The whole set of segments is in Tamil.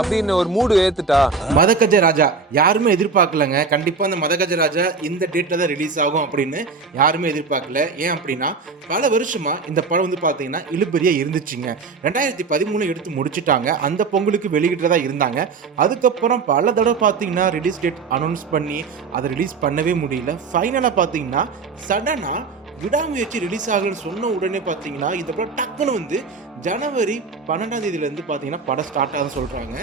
அப்படின்னு ஒரு மூடு ஏத்துட்டா? மதகஜ ராஜா யாருமே எதிர்பார்க்கலங்க. கண்டிப்பாக அந்த மதகஜ ராஜா இந்த டேட்டில் தான் ரிலீஸ் ஆகும் அப்படின்னு யாருமே எதிர்பார்க்கல. ஏன் அப்படின்னா பல வருஷமா இந்த படம் வந்து பாத்தீங்கன்னா இழுபறியாக இருந்துச்சுங்க. ரெண்டாயிரத்தி பதிமூணு எடுத்து முடிச்சுட்டாங்க. அந்த பொங்கலுக்கு வெளியிட்டதா இருந்தாங்க. அதுக்கப்புறம் பல தடவை பார்த்தீங்கன்னா ரிலீஸ் டேட் அனௌன்ஸ் பண்ணி அதை ரிலீஸ் பண்ணவே முடியல. ஃபைனலாக பார்த்தீங்கன்னா சடனாக விடாமுயற்சி ரிலீஸ் ஆகலன்னு சொன்ன உடனே பார்த்தீங்கன்னா இந்த படம் டக்குன்னு வந்து ஜனவரி பன்னெண்டாம் தேதியிலேருந்து பார்த்தீங்கன்னா படம் ஸ்டார்ட் ஆகும் சொல்கிறாங்க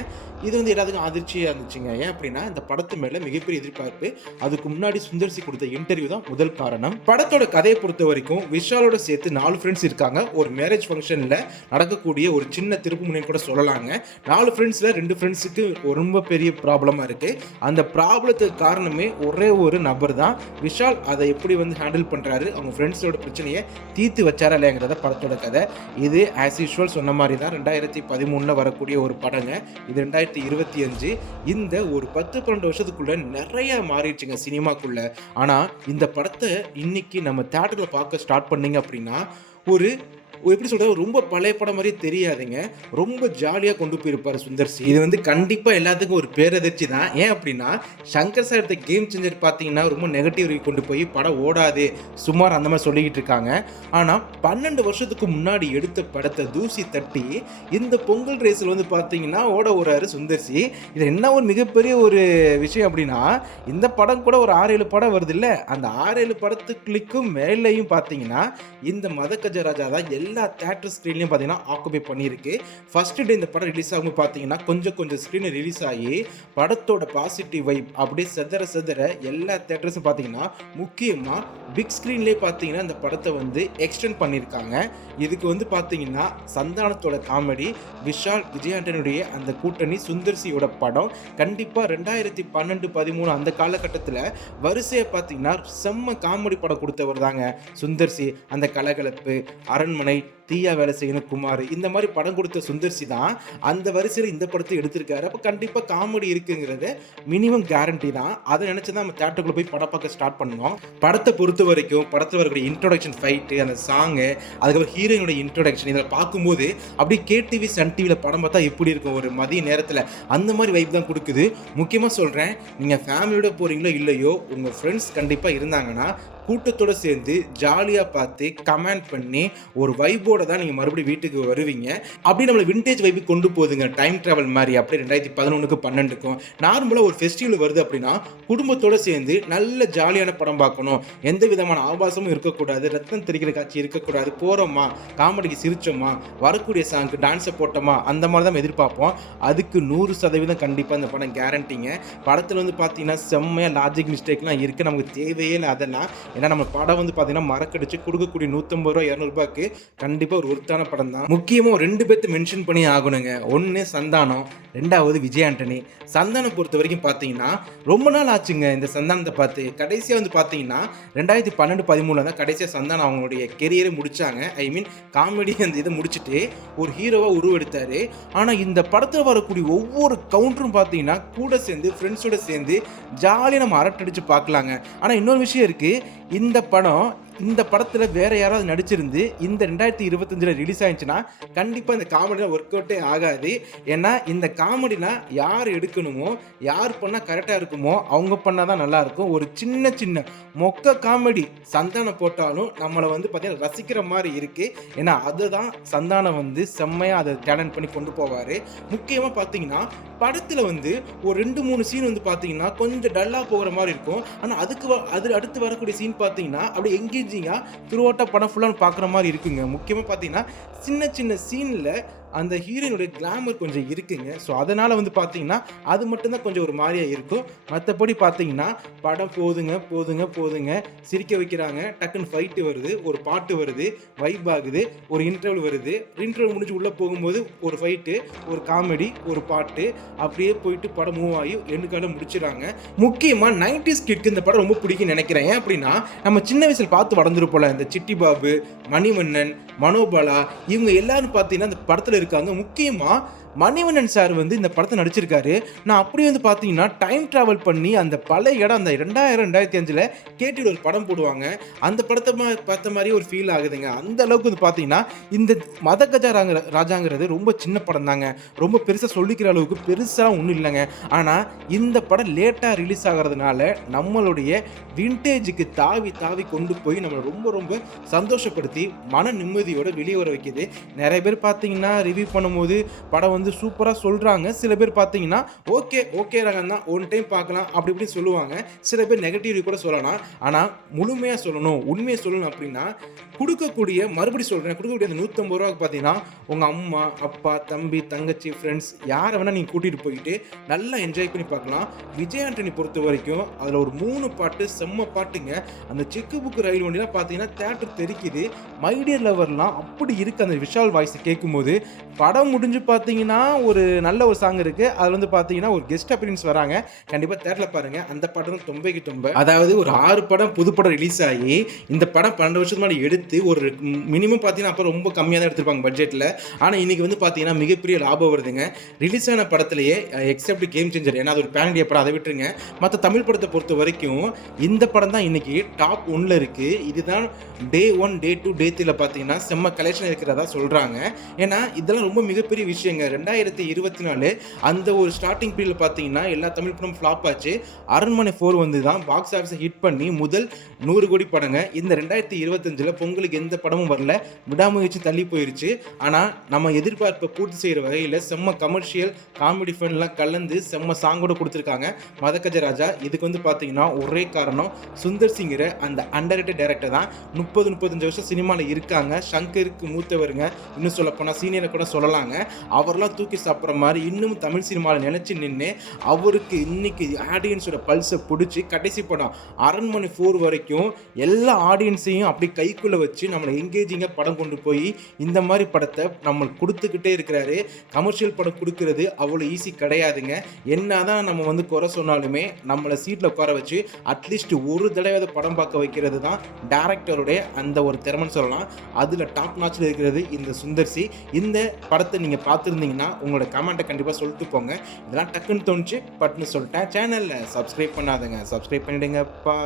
இது வந்து எல்லாத்துக்கும் அதிர்ச்சியாக இருந்துச்சுங்க. ஏன் அப்படின்னா இந்த படத்து மேலே மிகப்பெரிய எதிர்பார்ப்பு அதுக்கு முன்னாடி சுந்தர்சி கொடுத்த இன்டர்வியூ தான் முதல் காரணம். படத்தோட கதையை பொறுத்த வரைக்கும் விஷாலோட சேர்த்து நாலு ஃப்ரெண்ட்ஸ் இருக்காங்க. ஒரு மேரேஜ் ஃபங்க்ஷனில் நடக்கக்கூடிய ஒரு சின்ன திருப்பு முனைன்னு கூட சொல்லலாங்க. நாலு ஃப்ரெண்ட்ஸில் ரெண்டு ஃப்ரெண்ட்ஸுக்கு ரொம்ப பெரிய ப்ராப்ளமாக இருக்குது அந்த ப்ராப்ளத்துக்கு காரணமே ஒரே ஒரு நபர் தான். விஷால் அதை எப்படி வந்து ஹேண்டில் பண்ணுறாரு அவங்க ஃப்ரெண்ட்ஸோட பிரச்சனையை தீர்த்து வச்சாரா இல்லைங்கிறத படத்தோட கதை. இது ஆஸ் யூஸ்வல் சொன்ன மாதிரி தான் ரெண்டாயிரத்தி பதிமூணில் வரக்கூடிய ஒரு படங்க. இது ரெண்டாயிரத்தி இருபத்தி அஞ்சு. இந்த ஒரு பத்து பன்னெண்டு வருஷத்துக்குள்ள நிறைய மாறிடுச்சுங்க சினிமாக்குள்ள. ஆனால் இந்த படத்தை இன்னைக்கு நம்ம தேட்டரில் பார்க்க ஸ்டார்ட் பண்ணிங்க அப்படின்னா ஒரு எப்படி சொல்கிறது ரொம்ப பழைய படம் மாதிரியே தெரியாதுங்க. ரொம்ப ஜாலியாக கொண்டு போயிருப்பார் சுந்தர் சி. இது வந்து கண்டிப்பாக எல்லாத்துக்கும் ஒரு பேரதிர்ச்சி தான். ஏன் அப்படின்னா சங்கர் சார் எடுத்த கேம் சேஞ்சர் பார்த்தீங்கன்னா ரொம்ப நெகட்டிவ் ரிவ்யூ கொண்டு போய் படம் ஓடாது. சுமார் அந்த மாதிரி சொல்லிக்கிட்டு இருக்காங்க. ஆனால் பன்னெண்டு வருஷத்துக்கு முன்னாடி எடுத்த படத்தை தூசி தட்டி இந்த பொங்கல் ரேஸில் வந்து பார்த்தீங்கன்னா ஓட ஓடாரு சுந்தர்சி. இது என்ன ஒரு மிகப்பெரிய ஒரு விஷயம் அப்படின்னா இந்த படம் கூட ஒரு ஆறு ஏழு படம் வருது இல்லை? அந்த ஆறு ஏழு படத்துக்குளிக்கும் மேலேயும் பார்த்தீங்கன்னா இந்த மதக்கஜராஜா தான் எல்லா தேட்டர் ஸ்க்ரீன்லையும் பார்த்தீங்கன்னா ஆக்குபை பண்ணியிருக்கு. ஃபர்ஸ்ட் டே இந்த படம் ரிலீஸ் ஆகும் பார்த்தீங்கன்னா கொஞ்சம் கொஞ்சம் ஸ்க்ரீன் ரிலீஸ் ஆகி படத்தோட பாசிட்டிவ் வைப் அப்படியே செதற செதற எல்லா தேட்டர்ஸும் பார்த்தீங்கன்னா முக்கியமாக பிக் ஸ்க்ரீன்லேயே பார்த்தீங்கன்னா இந்த படத்தை வந்து எக்ஸ்டெண்ட் பண்ணியிருக்காங்க. இதுக்கு வந்து பார்த்தீங்கன்னா சந்தானத்தோட காமெடி விஷால் விஜயாண்டனுடைய அந்த கூட்டணி சுந்தர்சியோட படம். கண்டிப்பாக ரெண்டாயிரத்தி பன்னெண்டு பதிமூணு அந்த காலகட்டத்தில் வரிசையை பார்த்தீங்கன்னா செம்ம காமெடி படம் கொடுத்தவர் தாங்க சுந்தர்சி. அந்த கலகலப்பு அரண்மனை தீயா வேலை செய்யணும் குமார். இந்த மாதிரி படம் கொடுத்த சுந்தர்சி தான் அந்த வரிசையில் இந்த படத்தை எடுத்திருக்காரு. அப்போ கண்டிப்பாக காமெடி இருக்குங்கிறது மினிமம் கேரண்டி தான். அதை நினச்சி தான் நம்ம தேட்டருக்குள்ளே போய் படம் பார்க்க ஸ்டார்ட் பண்ணோம். படத்தை பொறுத்த வரைக்கும் படத்தில் வரக்கூடிய இன்ட்ரொடக்ஷன் ஃபைட்டு அந்த சாங்கு அதுக்கப்புறம் ஹீரோயினோட இன்ட்ரொடக்ஷன் இதில் பார்க்கும்போது அப்படியே கேடிவி சன் டிவியில் படம் பார்த்தா எப்படி இருக்கும்? ஒரு மதிய நேரத்தில் அந்த மாதிரி வைப் தான் கொடுக்குது. முக்கியமாக சொல்கிறேன் நீங்கள் ஃபேமிலியோட போகிறீங்களோ இல்லையோ உங்கள் ஃப்ரெண்ட்ஸ் கண்டிப்பாக இருந்தாங்கன்னா கூட்டத்தோட சேர்ந்து ஜாலியாக பார்த்து கமெண்ட் பண்ணி ஒரு வைபோட தான் நீங்கள் மறுபடியும் வீட்டுக்கு வருவீங்க. அப்படி நம்மளை விண்டேஜ் வைப்பு கொண்டு போகுதுங்க. டைம் ட்ராவல் மாதிரி. அப்படி ரெண்டாயிரத்தி பதினொன்றுக்கு பன்னெண்டுக்கும் நார்மலாக ஒரு ஃபெஸ்டிவல் வருது அப்படின்னா குடும்பத்தோட சேர்ந்து நல்ல ஜாலியான படம் பார்க்கணும். எந்த விதமான ஆபாசமும் இருக்கக்கூடாது. ரத்தம் தெரிக்கிற காட்சி இருக்கக்கூடாது. போகிறோமா காமெடிக்கு சிரிச்சோமா? வரக்கூடிய சாங்க்கு டான்ஸை போட்டோமா? அந்த மாதிரி தான் எதிர்பார்ப்போம். அதுக்கு நூறு சதவீதம் கண்டிப்பாக இந்த படம் கேரண்டிங்க படத்தில் வந்து பார்த்தீங்கன்னா செம்மையாக லாஜிக் மிஸ்டேக்லாம் இருக்குது நமக்கு தேவையே இல்லை. அதெல்லாம் ஏன்னா நம்ம படம் வந்து பார்த்தீங்கன்னா மறக்கடிச்சு கொடுக்கக்கூடிய நூற்றம்பது ரூபா இரநூறுபாய்க்கு கண்டிப்பாக ஒரு ஒருத்தான படம் தான். முக்கியமாக ரெண்டு பேர்த்து மென்ஷன் பண்ணி ஆகணுங்க. ஒன்று சந்தானம் ரெண்டாவது விஜய் ஆண்டனி. சந்தானம் பொறுத்த வரைக்கும் பார்த்தீங்கன்னா ரொம்ப நாள் ஆச்சுங்க இந்த சந்தானத்தை பார்த்து. கடைசியாக வந்து பார்த்தீங்கன்னா ரெண்டாயிரத்தி பன்னெண்டு பதிமூணில் தான் கடைசியாக சந்தானம் அவங்களுடைய கெரியரை முடித்தாங்க ஐ மீன் காமெடி அந்த இதை முடிச்சுட்டு ஒரு ஹீரோவாக உருவெடுத்தார். ஆனால் இந்த படத்தில் வரக்கூடிய ஒவ்வொரு கவுண்டரும் பார்த்தீங்கன்னா கூட சேர்ந்து ஃப்ரெண்ட்ஸோட சேர்ந்து ஜாலியாக நம்ம அரட்டடிச்சு பார்க்கலாங்க. ஆனால் இன்னொரு விஷயம் இருக்குது இந்த படம் இந்த படத்தில் வேற யாராவது நடிச்சிருந்து இந்த ரெண்டாயிரத்தி இருபத்தஞ்சில் ரிலீஸ் ஆயிடுச்சுன்னா கண்டிப்பாக இந்த காமெடியில் ஒர்க் அவுட்டே ஆகாது. ஏன்னா இந்த காமெடினா யார் எடுக்கணுமோ யார் பண்ணால் கரெக்டாக இருக்குமோ அவங்க பண்ணால் தான் நல்லாயிருக்கும் ஒரு சின்ன சின்ன மொக்க காமெடி சந்தானம் போட்டாலும் நம்மளை வந்து பார்த்தீங்கன்னா ரசிக்கிற மாதிரி இருக்குது ஏன்னா அதுதான் சந்தானம் வந்து செம்மையாக அதை டேலண்ட் பண்ணி கொண்டு போவார். முக்கியமாக பார்த்தீங்கன்னா படத்தில் வந்து ஒரு ரெண்டு மூணு சீன் வந்து பார்த்தீங்கன்னா கொஞ்சம் டல்லாக போகிற மாதிரி இருக்கும். ஆனால் அதுக்கு வ- அது அடுத்து வரக்கூடிய சீன் பார்த்தீங்கன்னா அப்படியே எங்கேஜ் எங்கேஜிங்காக திருவோட்ட படம் ஃபுல்லாக பார்க்குற மாதிரி இருக்குங்க. முக்கியமாக பார்த்தீங்கன்னா சின்ன சின்ன சீனில் அந்த ஹீரோயினுடைய கிளாமர் கொஞ்சம் இருக்குங்க. ஸோ அதனால் வந்து பார்த்தீங்கன்னா அது மட்டும்தான் கொஞ்சம் ஒரு மாதிரியாக இருக்கும். மற்றபடி பார்த்தீங்கன்னா படம் போதுங்க போதுங்க போதுங்க. சிரிக்க வைக்கிறாங்க. டக்குன்னு ஃபைட்டு வருது ஒரு பாட்டு வருது வைப் ஆகுது ஒரு இன்டர்வல் வருது. இன்டர்வல் முடிஞ்சு உள்ளே போகும்போது ஒரு ஃபைட்டு ஒரு காமெடி ஒரு பாட்டு. அப்படியே போயிட்டு படம் மூவ் ஆகி எண்ணுக்கால முடிச்சிடறாங்க முக்கியமாக நைன்டிஸ் கிட்க்கு இந்த படம் ரொம்ப பிடிக்கும்னு நினைக்கிறேன். ஏன் அப்படின்னா நம்ம சின்ன வயசில் பார்த்து வளர்ந்துருப்போம்ல இந்த சிட்டி பாபு மணிவண்ணன் மனோபாலா இவங்க எல்லாரும் பார்த்தீங்கன்னா அந்த படத்தில் இருக்காங்க. முக்கியமாக மணிவண்ணன் சார் வந்து இந்த படத்தை நடிச்சிருக்காரு. நான் அப்படியே வந்து பார்த்தீங்கன்னா டைம் ட்ராவல் பண்ணி அந்த பழைய இடம் அந்த ரெண்டாயிரம் ரெண்டாயிரத்தி அஞ்சில் கேட்டில் ஒரு படம் போடுவாங்க. அந்த படத்தை மா- பார்த்த மாதிரி ஒரு ஃபீல் ஆகுதுங்க. அந்த அளவுக்கு வந்து பார்த்தீங்கன்னா இந்த மத கஜாராங்க ராஜாங்கிறது ரொம்ப சின்ன படம் தாங்க. ரொம்ப பெருசாக சொல்லிக்கிற அளவுக்கு பெருசாக ஒன்றும் இல்லைங்க. ஆனால் இந்த படம் லேட்டாக ரிலீஸ் ஆகிறதுனால நம்மளுடைய விண்டேஜுக்கு தாவி தாவி கொண்டு போய் நம்மளை ரொம்ப ரொம்ப சந்தோஷப்படுத்தி மன நிம்மதியோடு வெளியே வர வைக்கிது. நிறைய பேர் பார்த்தீங்கன்னா ரிவ்யூ பண்ணும்போது படம் வந்து வந்து சூப்பராக சொல்கிறாங்க சில பேர் பார்த்தீங்கன்னா ஓகே ஓகே ரகம் தான் ஒன் டைம் பார்க்கலாம் அப்படி இப்படி சொல்லுவாங்க. சில பேர் நெகட்டிவ் கூட சொல்லலாம். ஆனால் முழுமையாக சொல்லணும் உண்மையை சொல்லணும் அப்படின்னா கொடுக்கக்கூடிய மறுபடி சொல்கிறேன் கொடுக்கக்கூடிய அந்த நூற்றம்பது ரூபாய்க்கு பார்த்தீங்கன்னா உங்கள் அம்மா அப்பா தம்பி தங்கச்சி ஃப்ரெண்ட்ஸ் யாரை வேணால் நீங்கள் கூட்டிகிட்டு போயிட்டு நல்லா என்ஜாய் பண்ணி பார்க்கலாம். விஜய் ஆண்டனி பொறுத்த வரைக்கும் அதில் ஒரு மூணு பாட்டு செம்ம பாட்டுங்க. அந்த செக்கு புக்கு ரயில் வண்டிலாம் பார்த்தீங்கன்னா தேட்டர் தெரிக்குது. மைடியர் லவர்லாம் அப்படி இருக்குது அந்த விஷால் வாய்ஸ் கேட்கும்போது படம் முடிஞ்சு பார்த்தீங்கன்னா ஒரு நல்ல ஒரு சாங் இருக்குது அதில் வந்து பார்த்தீங்கன்னா ஒரு கெஸ்ட் அப்பியரன்ஸ் வராங்க. கண்டிப்பாக தேட்டரில் பாருங்கள் அந்த படம் தும்பைக்கு தொம்பைக்கு அதாவது ஒரு ஆறு படம் புது படம் ரிலீஸ் ஆகி இந்த படம் பன்னெண்டு வருஷத்துக்கு முன்னாடி எடுத்து ஒரு மினிமம் பார்த்தீங்கன்னா அப்போ ரொம்ப கம்மியாக தான் எடுத்திருப்பாங்க பட்ஜெட்டில் ஆனால் இன்னைக்கு வந்து பார்த்தீங்கன்னா மிகப்பெரிய லாபம் வருதுங்க. ரிலீஸ் ஆன படத்துலேயே எக்ஸப்ட் கேம் சேஞ்சர் ஏன்னா அது ஒரு பேன் இண்டியா படம் அதை விட்டுருங்க. மற்ற தமிழ் படத்தை பொறுத்த வரைக்கும் இந்த படம் தான் இன்னைக்கு டாப் ஒன்ல இருக்கு. இதுதான் டே ஒன் டே டூ டே த்ரீல பார்த்தீங்கன்னா செம்ம கலெக்ஷன் இருக்கிறதா சொல்கிறாங்க ஏன்னா இதெல்லாம் ரொம்ப மிகப்பெரிய விஷயங்க. ரெண்டாயிரத்தி இருபத்தி நாலு அந்த ஒரு ஸ்டார்டிங் பீரியடில் பார்த்தீங்கன்னா எல்லா தமிழ் படமும் ஃப்ளாப் ஆச்சு. அரண்மனை ஃபோர் வந்து தான் பாக்ஸ் ஆஃபீஸை ஹிட் பண்ணி முதல் நூறு கோடி படங்க. இந்த ரெண்டாயிரத்தி இருபத்தஞ்சில் பொங்கலுக்கு எந்த படமும் வரல. விடாமுயற்சி தள்ளி போயிருச்சு. ஆனால் நம்ம எதிர்பார்ப்பை பூர்த்தி செய்கிற வகையில் செம்ம கமர்ஷியல் காமெடி ஃபன்லாம் கலந்து செம்ம சாங்கோட கொடுத்துருக்காங்க. மதக்கஜ ராஜா இதுக்கு வந்து பார்த்தீங்கன்னா ஒரே காரணம் சுந்தர் சிங்கிற அந்த அண்டர்ரேட்டட் டேரக்டர் தான். முப்பது முப்பத்தஞ்சு வருஷம் சினிமாவில் இருக்காங்க. சங்கருக்கு மூத்தவருங்க. இன்னும் சொல்லப்போனால் சீனியரை கூட சொல்லலாங்க. அவர்லாம் தூக்கி சாப்பிட்ற மாதிரி இன்னும் தமிழ் சினிமாவில் நினச்சி நின்று அவருக்கு இன்னைக்கு ஆடியன்ஸோட பல்ஸை பிடிச்சி கடைசி படம் அரண்மனை ஃபோர் வரைக்கும் எல்லா ஆடியன்ஸையும் அப்படி கைக்குள்ளே வச்சு நம்மளை எங்கேஜிங்காக படம் கொண்டு போய் இந்த மாதிரி படத்தை நம்ம கொடுத்துக்கிட்டே இருக்கிறாரு. கமர்ஷியல் படம் கொடுக்கறது அவ்வளோ ஈஸி கிடையாதுங்க. என்ன தான் நம்ம வந்து குறை சொன்னாலுமே நம்மளை சீட்டில் உட்கார வச்சு அட்லீஸ்ட் ஒரு தடவை படம் பார்க்க வைக்கிறது தான் டேரக்டருடைய அந்த ஒரு திறமைன்னு சொல்லலாம். அதில் டாப் நாச்சில் இருக்கிறது இந்த சுந்தர்சி இந்த படத்தை நீங்கள் பார்த்துருந்தீங்கன்னா உங்களோட கமெண்ட்டை கண்டிப்பாக சொல்லிட்டு போங்க. இதெல்லாம் டக்குன்னு தோணுச்சு பட்னு சொல்லிட்டேன். சேனலில் சப்ஸ்கிரைப் பண்ணாதுங்க. சப்ஸ்கிரைப் பண்ணிடுங்கப்பா.